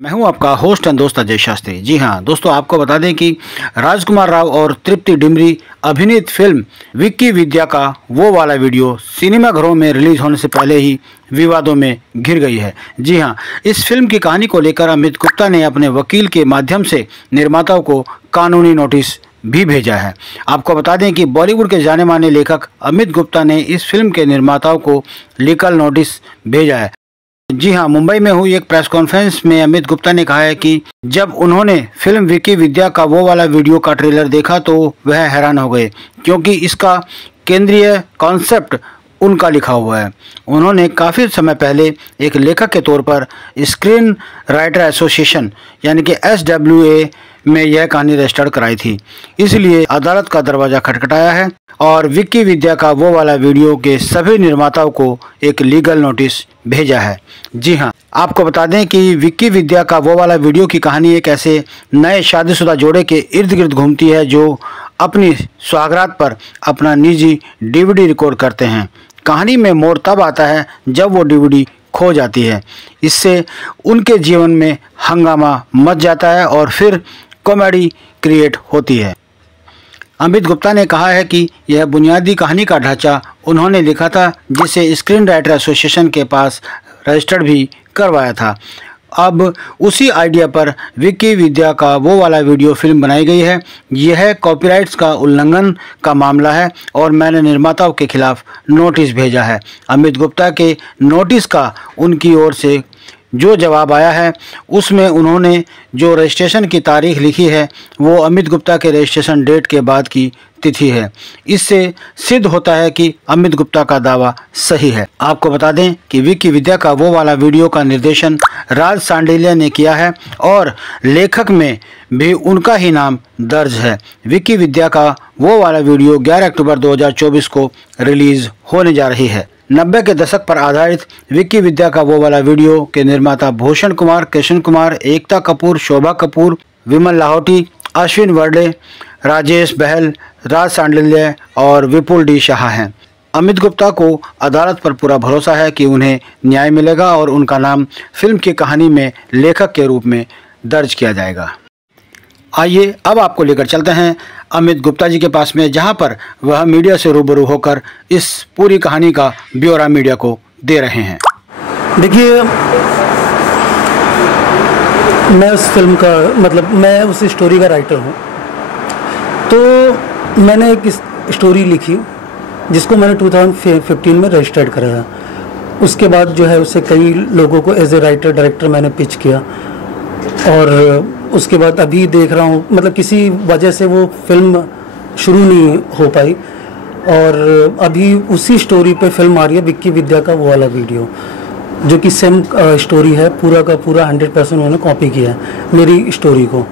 मैं हूं आपका होस्ट एंड दोस्त अजय शास्त्री। जी हां दोस्तों, आपको बता दें कि राजकुमार राव और तृप्ति डिमरी अभिनीत फिल्म विक्की विद्या का वो वाला वीडियो सिनेमाघरों में रिलीज होने से पहले ही विवादों में घिर गई है। जी हां, इस फिल्म की कहानी को लेकर अमित गुप्ता ने अपने वकील के माध्यम से निर्माताओं को कानूनी नोटिस भी भेजा है। आपको बता दें कि बॉलीवुड के जाने माने लेखक अमित गुप्ता ने इस फिल्म के निर्माताओं को लीगल नोटिस भेजा है। जी हां, मुंबई में हुई एक प्रेस कॉन्फ्रेंस में अमित गुप्ता ने कहा है कि जब उन्होंने फिल्म विक्की विद्या का वो वाला वीडियो का ट्रेलर देखा तो वह हैरान हो गए, क्योंकि इसका केंद्रीय कॉन्सेप्ट उनका लिखा हुआ है। उन्होंने काफ़ी समय पहले एक लेखक के तौर पर स्क्रीन राइटर एसोसिएशन यानी कि SWA में यह कहानी रजिस्टर्ड कराई थी, इसलिए अदालत का दरवाज़ा खटखटाया है और विक्की विद्या का वो वाला वीडियो के सभी निर्माताओं को एक लीगल नोटिस भेजा है। जी हां, आपको बता दें कि विक्की विद्या का वो वाला वीडियो की कहानी एक ऐसे नए शादीशुदा जोड़े के इर्द गिर्द घूमती है जो अपनी सुहागरात पर अपना निजी DVD रिकॉर्ड करते हैं। कहानी में मोड़ तब आता है जब वो DVD खो जाती है। इससे उनके जीवन में हंगामा मच जाता है और फिर कॉमेडी क्रिएट होती है। अमित गुप्ता ने कहा है कि यह बुनियादी कहानी का ढांचा उन्होंने लिखा था, जिसे स्क्रीन राइटर एसोसिएशन के पास रजिस्टर्ड भी करवाया था। अब उसी आइडिया पर विक्की विद्या का वो वाला वीडियो फिल्म बनाई गई है। यह कॉपीराइट्स का उल्लंघन का मामला है और मैंने निर्माताओं के खिलाफ नोटिस भेजा है। अमित गुप्ता के नोटिस का उनकी ओर से जो जवाब आया है उसमें उन्होंने जो रजिस्ट्रेशन की तारीख लिखी है वो अमित गुप्ता के रजिस्ट्रेशन डेट के बाद की तिथि है। इससे सिद्ध होता है कि अमित गुप्ता का दावा सही है। आपको बता दें कि विक्की विद्या का वो वाला वीडियो का निर्देशन राज सांडिल्या ने किया है और लेखक में भी उनका ही नाम दर्ज है। विक्की विद्या का वो वाला वीडियो 11 अक्टूबर 2024 को रिलीज होने जा रही है। 90 के दशक पर आधारित विक्की विद्या का वो वाला वीडियो के निर्माता भूषण कुमार, कृष्ण कुमार, एकता कपूर, शोभा कपूर, विमल लाहौटी, अश्विन वर्डे, राजेश बहल, राज सांडिल्या और विपुल डी शाह हैं। अमित गुप्ता को अदालत पर पूरा भरोसा है कि उन्हें न्याय मिलेगा और उनका नाम फिल्म की कहानी में लेखक के रूप में दर्ज किया जाएगा। आइए अब आपको लेकर चलते हैं अमित गुप्ता जी के पास में, जहां पर वह मीडिया से रूबरू होकर इस पूरी कहानी का ब्यौरा मीडिया को दे रहे हैं। देखिए, मैं उस फिल्म का मैं उस स्टोरी का राइटर हूं। तो मैंने एक स्टोरी लिखी जिसको मैंने 2015 में रजिस्टर्ड कराया। उसके बाद जो है उसे कई लोगों को एज ए राइटर डायरेक्टर मैंने पिच किया और उसके बाद अभी देख रहा हूँ, किसी वजह से वो फिल्म शुरू नहीं हो पाई और अभी उसी स्टोरी पे फिल्म आ रही है विक्की विद्या का वो वाला वीडियो, जो कि सेम स्टोरी है। पूरा का पूरा 100% उन्होंने कॉपी किया है मेरी स्टोरी को।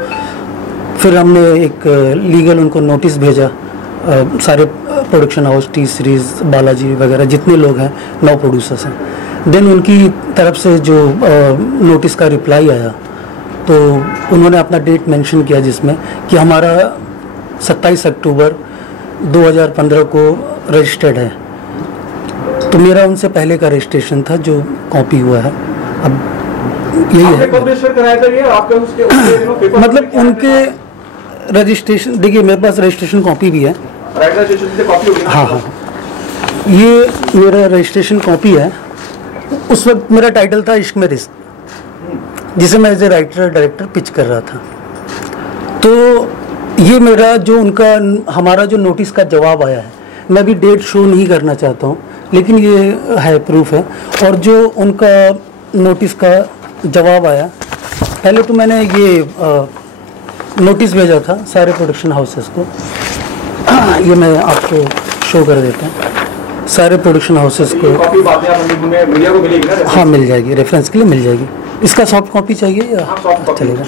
फिर हमने एक लीगल उनको नोटिस भेजा, सारे production house, T series, Balaji वगैरह जितने लोग हैं, 9 प्रोड्यूसर्स हैं। देन उनकी तरफ से जो नोटिस का रिप्लाई आया तो उन्होंने अपना डेट मेंशन किया जिसमें कि हमारा 27 अक्टूबर 2015 को रजिस्टर्ड है। तो मेरा उनसे पहले का रजिस्ट्रेशन था जो कॉपी हुआ है। अब यही है, उनके रजिस्ट्रेशन। देखिए, मेरे पास रजिस्ट्रेशन कॉपी भी है। हाँ, ये मेरा रजिस्ट्रेशन कॉपी है। उस वक्त मेरा टाइटल था इश्क में रिस्क, जिसे मैं as a writer director pitch कर रहा था। तो ये मेरा जो हमारा जो नोटिस का जवाब आया है, मैं अभी डेट शो नहीं करना चाहता हूँ, लेकिन ये है, प्रूफ है। और जो उनका नोटिस का जवाब आया, पहले तो मैंने ये नोटिस भेजा था सारे प्रोडक्शन हाउसेस को। ये मैं आपको शो कर देता हूँ सारे प्रोडक्शन हाउसेस को। हाँ, मिल जाएगी, रेफरेंस के लिए मिल जाएगी। इसका सॉफ्ट कॉपी चाहिए या चलेगा?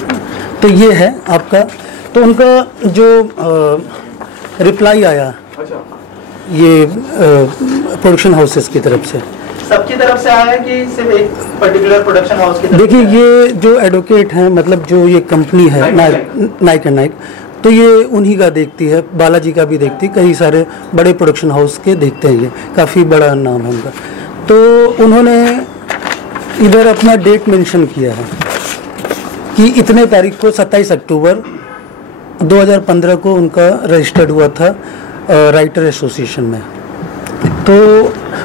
तो ये है आपका। तो उनका जो रिप्लाई आया, ये प्रोडक्शन हाउसेस की तरफ से, सबकी तरफ से आया है कि सिर्फ एक पर्टिकुलर प्रोडक्शन हाउस की तरफ? देखिए, ये जो एडवोकेट हैं, जो ये कंपनी है नाइक एंड नाइक, तो ये उन्हीं का देखती है, बालाजी का भी देखती है, कई सारे बड़े प्रोडक्शन हाउस के देखते हैं, ये काफ़ी बड़ा नाम है उनका। तो उन्होंने इधर अपना डेट मेंशन किया है कि इतने तारीख को 27 अक्टूबर 2015 को उनका रजिस्टर्ड हुआ था राइटर एसोसिएशन में, तो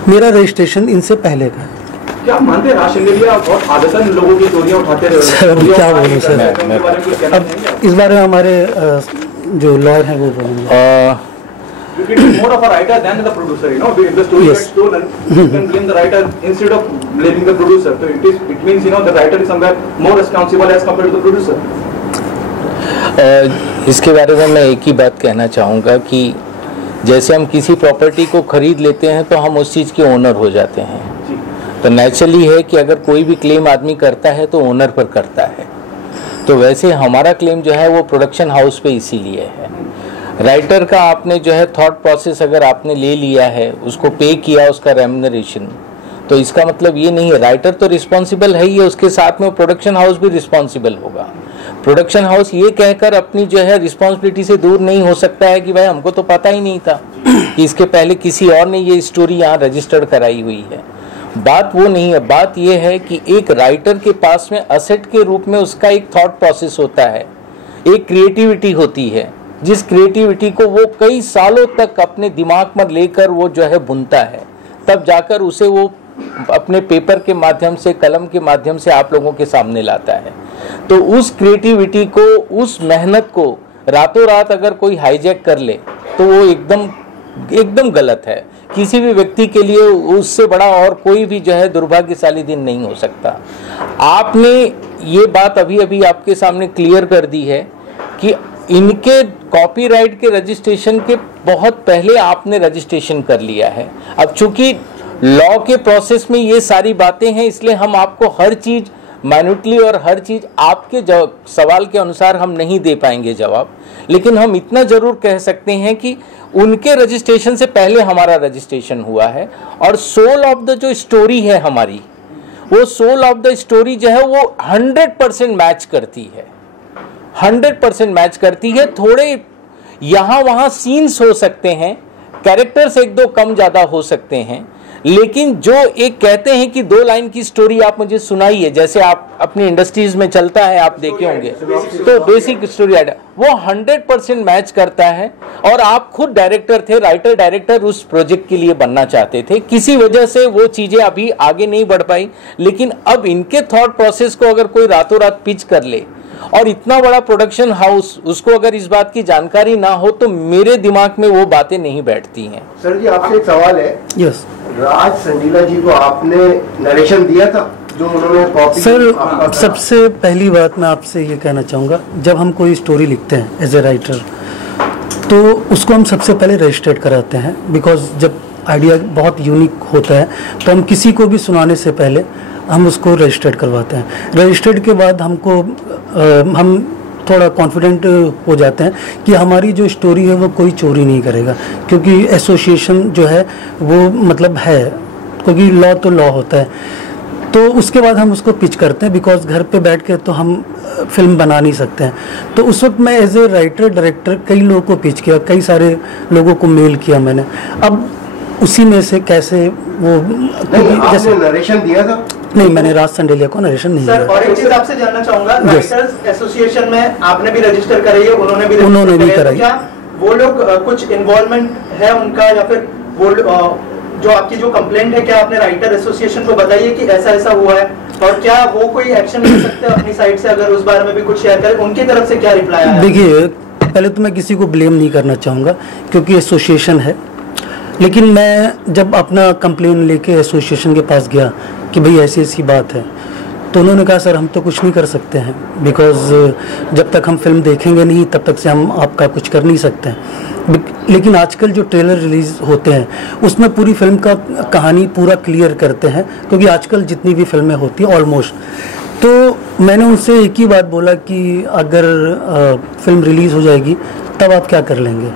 मेरा रजिस्ट्रेशन इनसे पहले का है। क्या मानते हैं राज संडेलिया बहुत आदतन लोगों की चोरियां उठाते रहे? सर क्या बोलूं सर, अब इस बारे में हमारे जो लॉयर हैं वो बोलेंगे। It is more of a writer than the producer, you know. If the story Yes. gets stolen, you can blame the writer instead of blaming the producer. So it means, you know, the writer is somewhere more responsible as compared to the producer. इसके बारे में मैं एक ही बात कहना चाहूँगा कि जैसे हम किसी प्रॉपर्टी को खरीद लेते हैं तो हम उस चीज़ के ओनर हो जाते हैं, तो नेचुरली है कि अगर कोई भी क्लेम आदमी करता है तो ओनर पर करता है। तो वैसे हमारा क्लेम जो है वो प्रोडक्शन हाउस पे इसीलिए है। राइटर का आपने जो है थॉट प्रोसेस अगर आपने ले लिया है, उसको पे किया उसका रेम्यूनरेशन, तो इसका मतलब ये नहीं है, राइटर तो रिस्पॉन्सिबल है ही है, उसके साथ में प्रोडक्शन हाउस भी रिस्पॉन्सिबल होगा। प्रोडक्शन हाउस ये कहकर अपनी जो है रिस्पॉन्सिबिलिटी से दूर नहीं हो सकता है कि भाई हमको तो पता ही नहीं था कि इसके पहले किसी और ने ये स्टोरी यहाँ रजिस्टर्ड कराई हुई है। बात वो नहीं है, बात ये है कि एक राइटर के पास में असेट के रूप में उसका एक थॉट प्रोसेस होता है, एक क्रिएटिविटी होती है, जिस क्रिएटिविटी को वो कई सालों तक अपने दिमाग में लेकर वो जो है बुनता है, तब जाकर उसे वो अपने पेपर के माध्यम से, कलम के माध्यम से आप लोगों के सामने लाता है। तो उस क्रिएटिविटी को, उस मेहनत को रातों रात अगर कोई हाईजैक कर ले तो वो एकदम गलत है। किसी भी व्यक्ति के लिए उससे बड़ा और कोई भी जो है दुर्भाग्यशाली दिन नहीं हो सकता। आपने ये बात अभी अभी आपके सामने क्लियर कर दी है कि इनके कॉपीराइट के रजिस्ट्रेशन के बहुत पहले आपने रजिस्ट्रेशन कर लिया है। अब चूंकि लॉ के प्रोसेस में ये सारी बातें हैं, इसलिए हम आपको हर चीज़ माइन्यूटली और हर चीज़ आपके सवाल के अनुसार हम नहीं दे पाएंगे जवाब, लेकिन हम इतना ज़रूर कह सकते हैं कि उनके रजिस्ट्रेशन से पहले हमारा रजिस्ट्रेशन हुआ है। और सोल ऑफ द जो स्टोरी है हमारी, वो सोल ऑफ द स्टोरी जो है वो 100% मैच करती है, 100% मैच करती है। थोड़े यहाँ वहाँ सीन्स हो सकते हैं, कैरेक्टर्स एक दो कम ज़्यादा हो सकते हैं, लेकिन जो एक कहते हैं कि 2 लाइन की स्टोरी आप मुझे सुनाइए, जैसे आप अपनी इंडस्ट्रीज में चलता है, आप देखे होंगे, तो बेसिक स्टोरी आइडिया वो 100% मैच करता है। और आप खुद डायरेक्टर थे, राइटर डायरेक्टर उस प्रोजेक्ट के लिए बनना चाहते थे, किसी वजह से वो चीज़ें अभी आगे नहीं बढ़ पाई, लेकिन अब इनके थॉट प्रोसेस को अगर कोई रातों रात पिच कर ले और इतना बड़ा प्रोडक्शन हाउस, उसको अगर इस बात की जानकारी ना हो, तो मेरे दिमाग में वो बातें नहीं बैठती हैं। सर जी, आपसे एक सवाल है। यस, राज संडीला जी को आपने नरेशन दिया था जो उन्होंने कॉपी? सर सबसे पहली बात मैं आपसे ये कहना चाहूँगा, जब हम कोई स्टोरी लिखते हैं एज ए राइटर, तो उसको हम सबसे पहले रजिस्टर्ड कराते हैं, बिकॉज जब आइडिया बहुत यूनिक होता है तो हम किसी को भी सुनाने से पहले हम उसको रजिस्टर्ड करवाते हैं। रजिस्टर्ड के बाद हम थोड़ा कॉन्फिडेंट हो जाते हैं कि हमारी जो स्टोरी है वो कोई चोरी नहीं करेगा, क्योंकि एसोसिएशन जो है वो मतलब है, क्योंकि लॉ तो लॉ होता है। तो उसके बाद हम उसको पिच करते हैं, बिकॉज घर पे बैठ के तो हम फिल्म बना नहीं सकते हैं। तो उस वक्त मैं एज ए राइटर डायरेक्टर कई लोगों को पिच किया, कई सारे लोगों को मेल किया मैंने। अब उसी में से कैसे वो जैसे नरेशन दिया था? नहीं, मैंने राज संडेलिया को नरेशन नहीं दिया। सर, और एक चीज आपसे जानना चाहूंगा, राइटर्स एसोसिएशन में आपने भी रजिस्टर कराई है, उन्होंने भी कराई। क्या वो लोग कुछ इन्वॉल्वमेंट है उनका, या फिर वो जो आपकी जो कंप्लेंट है, क्या आपने राइटर एसोसिएशन को बताइए कि ऐसा ऐसा हुआ है, और क्या वो कोई एक्शन ले सकते हैं अपनी साइड से? अगर उस बारे में भी कुछ शेयर करें, उनकी तरफ से क्या रिप्लाई आया? देखिए, पहले तो मैं किसी को ब्लेम नहीं करना चाहूँगा क्योंकि एसोसिएशन है, लेकिन मैं जब अपना कंप्लेन लेके एसोसिएशन के पास गया कि भाई ऐसी ऐसी बात है, तो उन्होंने कहा सर हम तो कुछ नहीं कर सकते हैं, बिकॉज जब तक हम फिल्म देखेंगे नहीं तब तक से हम आपका कुछ कर नहीं सकते हैं। लेकिन आजकल जो ट्रेलर रिलीज़ होते हैं उसमें पूरी फिल्म का कहानी पूरा क्लियर करते हैं, क्योंकि आजकल जितनी भी फिल्में होती हैं ऑलमोस्ट, तो मैंने उनसे एक ही बात बोला कि अगर फिल्म रिलीज़ हो जाएगी तब आप क्या कर लेंगे?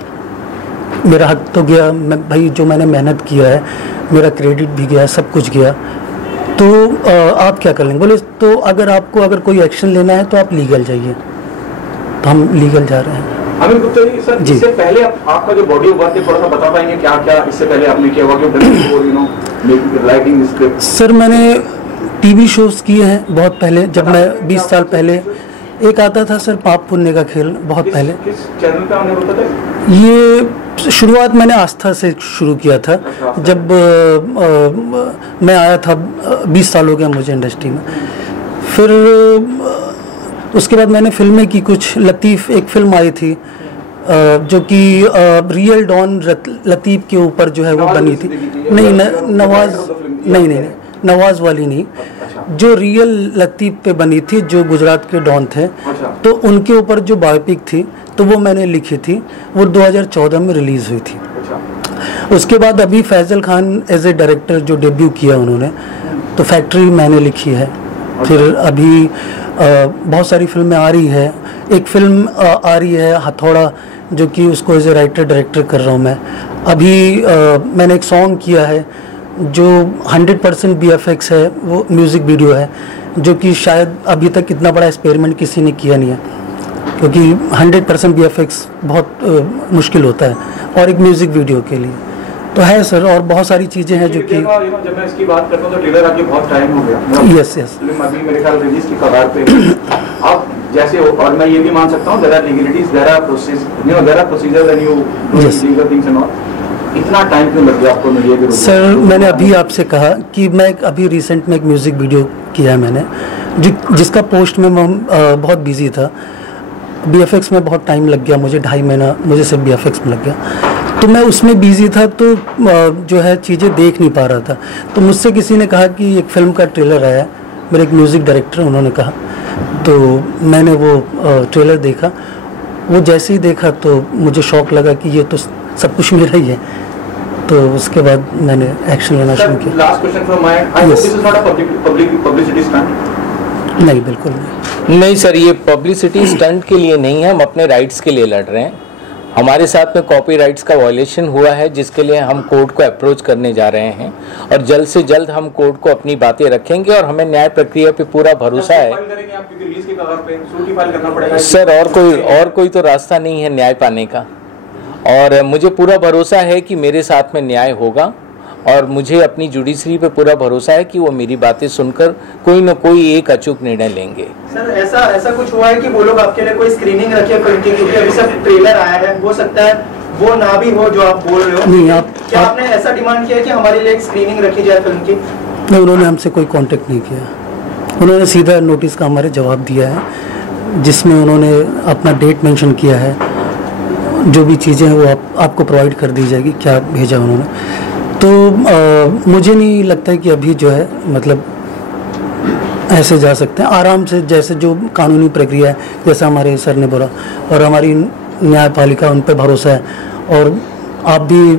मेरा हक तो गया, मैं भाई जो मैंने मेहनत किया है, मेरा क्रेडिट भी गया, सब कुछ गया, तो आप क्या कर लेंगे? बोले तो अगर कोई एक्शन लेना है तो आप लीगल जाइए। तो हम लीगल जा रहे हैं। अमित गुप्ता जी, सर इससे पहले आपका जो बॉडी ऑफ वर्क है, थोड़ा सा बता पाएंगे क्या क्या इससे पहले आपने किया हुआ? Writing script. सर मैंने टीवी शोज़ किए हैं बहुत पहले, जब मैं 20 साल पहले एक आता था सर पाप पुण्य का खेल, बहुत पहले। किस चैनल पे आने होता था? ये शुरुआत मैंने आस्था से शुरू किया था। जब मैं आया था 20 साल हो गया मुझे इंडस्ट्री में। फिर उसके बाद मैंने फिल्में की कुछ। लतीफ़ एक फिल्म आई थी जो कि रियल डॉन लतीफ़ के ऊपर जो है वो बनी थी। नहीं नवाज नहीं नवाज वाली नहीं, जो रियल लतीफ़ पे बनी थी, जो गुजरात के डॉन थे, तो उनके ऊपर जो बायोपिक थी तो वो मैंने लिखी थी। वो 2014 में रिलीज़ हुई थी। उसके बाद अभी Faisal Khan as a director जो डेब्यू किया उन्होंने, तो फैक्ट्री मैंने लिखी है। फिर अभी बहुत सारी फिल्में आ रही है। एक फिल्म आ रही है हथौड़ा, जो कि उसको एज ए राइटर डायरेक्टर कर रहा हूँ मैं अभी। मैंने एक सॉन्ग किया है जो 100% BFX है, वो म्यूज़िक वीडियो है, जो कि शायद अभी तक इतना बड़ा एक्सपेरिमेंट किसी ने किया नहीं है, क्योंकि 100% BFX बहुत मुश्किल होता है और एक म्यूज़िक वीडियो के लिए तो है सर। और बहुत सारी चीज़ें हैं जो कि जब मैं इसकी बात करता हूँ तो ट्रेलर आपके बहुत टाइम हो गया। यस अभी मेरे ख्याल रिलीज की कगार पे आप जैसे हो, और मैं ये भी मान सकता हूँ there are legalities, there are procedure when you do legal things and all. इतना टाइम क्यों लग गया आपको? मैं ये भी सर मैंने अभी आपसे कहा कि मैं अभी रिसेंट में एक म्यूज़िक वीडियो किया है मैंने, जिसका पोस्ट में मैं बहुत बिजी था। BFX में बहुत टाइम लग गया मुझे, 2.5 महीना मुझे सिर्फ BFX में लग गया। तो मैं उसमें बिजी था, तो जो है चीज़ें देख नहीं पा रहा था। तो मुझसे किसी ने कहा कि एक फ़िल्म का ट्रेलर आया, मेरे एक म्यूज़िक डायरेक्टर उन्होंने कहा, तो मैंने वो ट्रेलर देखा। वो जैसे ही देखा तो मुझे शौक लगा कि ये तो सब कुछ मेरा ही है। तो उसके बाद मैंने एक्शन लेना शुरू किया। Last question from my and, I hope this is not a publicity stunt. नहीं, बिल्कुल नहीं सर, ये पब्लिसिटी स्टंट के लिए नहीं है, हम अपने राइट्स के लिए लड़ रहे हैं। हमारे साथ में कॉपीराइट्स का वायलेशन हुआ है, जिसके लिए हम कोर्ट को अप्रोच करने जा रहे हैं और जल्द से जल्द हम कोर्ट को अपनी बातें रखेंगे और हमें न्याय प्रक्रिया पे पूरा भरोसा है। सर और कोई तो रास्ता नहीं है न्याय पाने का, और मुझे पूरा भरोसा है कि मेरे साथ में न्याय होगा और मुझे अपनी जुडिशरी पे पूरा भरोसा है कि वो मेरी बातें सुनकर कोई न कोई एक अचूक निर्णय लेंगे। सर ऐसा कुछ हुआ है कि वो लोग आपके लिए कोई स्क्रीनिंग रखे फिल्म की? क्योंकि अभी सब ट्रेलर आया है, हो सकता है वो ना भी हो जो आप बोल रहे हो। नहीं, क्या आपने ऐसा डिमांड किया कि हमारे लिए एक स्क्रीनिंग रखी जाए फिल्म की? नहीं, उन्होंने हमसे कोई कांटेक्ट नहीं किया। उन्होंने सीधा नोटिस का हमारे जवाब दिया है, जिसमें उन्होंने अपना डेट मेंशन किया है। जो भी चीज़ें हैं वो आपको प्रोवाइड कर दी जाएगी, क्या भेजा उन्होंने। तो मुझे नहीं लगता है कि अभी जो है मतलब ऐसे जा सकते हैं आराम से, जैसे जो कानूनी प्रक्रिया है, जैसा हमारे सर ने बोला, और हमारी न्यायपालिका उन पर भरोसा है। और आप भी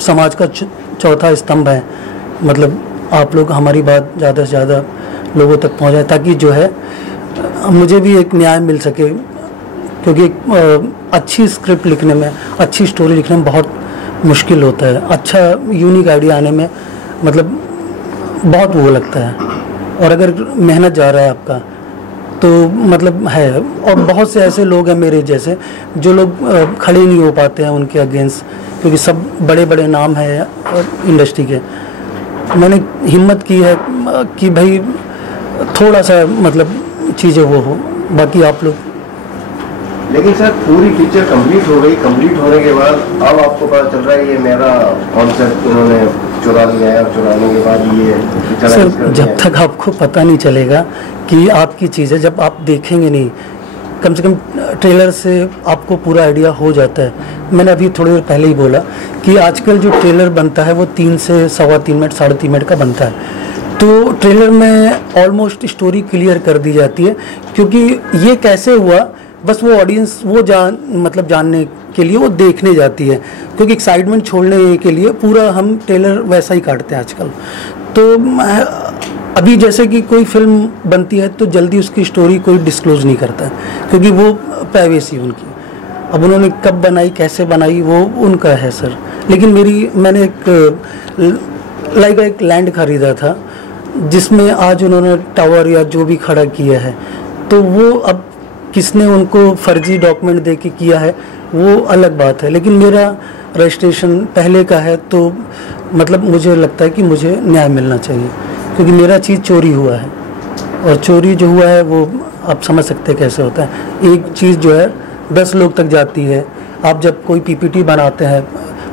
समाज का चौथा स्तंभ है, मतलब आप लोग हमारी बात ज़्यादा से ज़्यादा लोगों तक पहुँचाए, ताकि जो है मुझे भी एक न्याय मिल सके। क्योंकि अच्छी स्क्रिप्ट लिखने में, अच्छी स्टोरी लिखने में बहुत मुश्किल होता है। अच्छा यूनिक आइडिया आने में मतलब बहुत वो लगता है, और अगर मेहनत जा रहा है आपका तो मतलब है। और बहुत से ऐसे लोग हैं मेरे जैसे जो लोग खड़े नहीं हो पाते हैं उनके अगेंस्ट, क्योंकि सब बड़े बड़े नाम हैं इंडस्ट्री के। मैंने हिम्मत की है कि भाई थोड़ा सा मतलब चीज़ें वो हो, बाकी आप लोग। लेकिन सर पूरी पिक्चर कंप्लीट हो गई, कंप्लीट होने के बाद अब आपको पता चल रहा है ये मेरा कॉन्सेप्ट उन्होंने चुरा लिया है, और चुराने के बाद ये सर जब तक आपको पता नहीं चलेगा कि आपकी चीज़ है, जब आप देखेंगे नहीं, कम से कम ट्रेलर से आपको पूरा आइडिया हो जाता है। मैंने अभी थोड़ी देर पहले ही बोला कि आजकल जो ट्रेलर बनता है वो 3 से 3.25 मिनट 3.5 मिनट का बनता है। तो ट्रेलर में ऑलमोस्ट स्टोरी क्लियर कर दी जाती है, क्योंकि ये कैसे हुआ बस वो ऑडियंस वो जानने के लिए वो देखने जाती है, क्योंकि एक्साइटमेंट छोड़ने के लिए पूरा हम ट्रेलर वैसा ही काटते हैं आजकल। तो अभी जैसे कि कोई फिल्म बनती है तो जल्दी उसकी स्टोरी कोई डिस्क्लोज नहीं करता है, क्योंकि वो प्राइवेसी उनकी। अब उन्होंने कब बनाई, कैसे बनाई, वो उनका है सर। लेकिन मैंने एक लैंड खरीदा था, जिसमें आज उन्होंने टावर या जो भी खड़ा किया है, तो वो अब किसने उनको फर्जी डॉक्यूमेंट दे के किया है वो अलग बात है। लेकिन मेरा रजिस्ट्रेशन पहले का है, तो मतलब मुझे लगता है कि मुझे न्याय मिलना चाहिए, क्योंकि मेरा चीज़ चोरी हुआ है, और चोरी जो हुआ है वो आप समझ सकते हैं कैसे होता है। एक चीज़ जो है 10 लोग तक जाती है। आप जब कोई पीपीटी बनाते हैं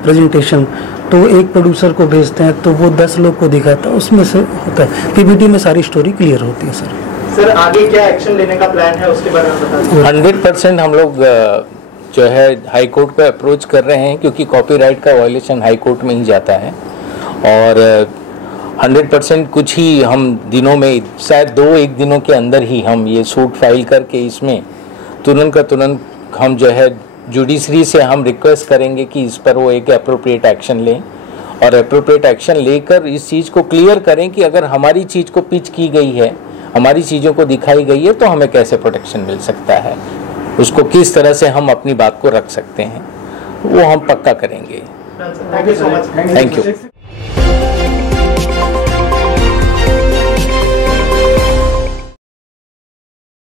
प्रेजेंटेशन, तो एक प्रोड्यूसर को भेजते हैं तो वो 10 लोग को दिखाता है, उसमें से होता है। पीपीटी में सारी स्टोरी क्लियर होती है सर आगे क्या एक्शन लेने का प्लान है उसके बारे में बता दीजिए। 100% हम लोग जो है हाई कोर्ट पे अप्रोच कर रहे हैं, क्योंकि कॉपीराइट का वायलेशन हाई कोर्ट में ही जाता है। और 100% कुछ ही हम दिनों में, शायद 2-1 दिनों के अंदर ही हम ये सूट फाइल करके इसमें तुरंत का तुरंत हम जो है जुडिशरी से हम रिक्वेस्ट करेंगे कि इस पर वो एक अप्रोप्रिएट एक्शन लें, और अप्रोप्रिएट एक्शन लेकर इस चीज़ को क्लियर करें कि अगर हमारी चीज़ को पिच की गई है, हमारी चीज़ों को दिखाई गई है, तो हमें कैसे प्रोटेक्शन मिल सकता है, उसको किस तरह से हम अपनी बात को रख सकते हैं, वो हम पक्का करेंगे। Thank you so much. Thank you.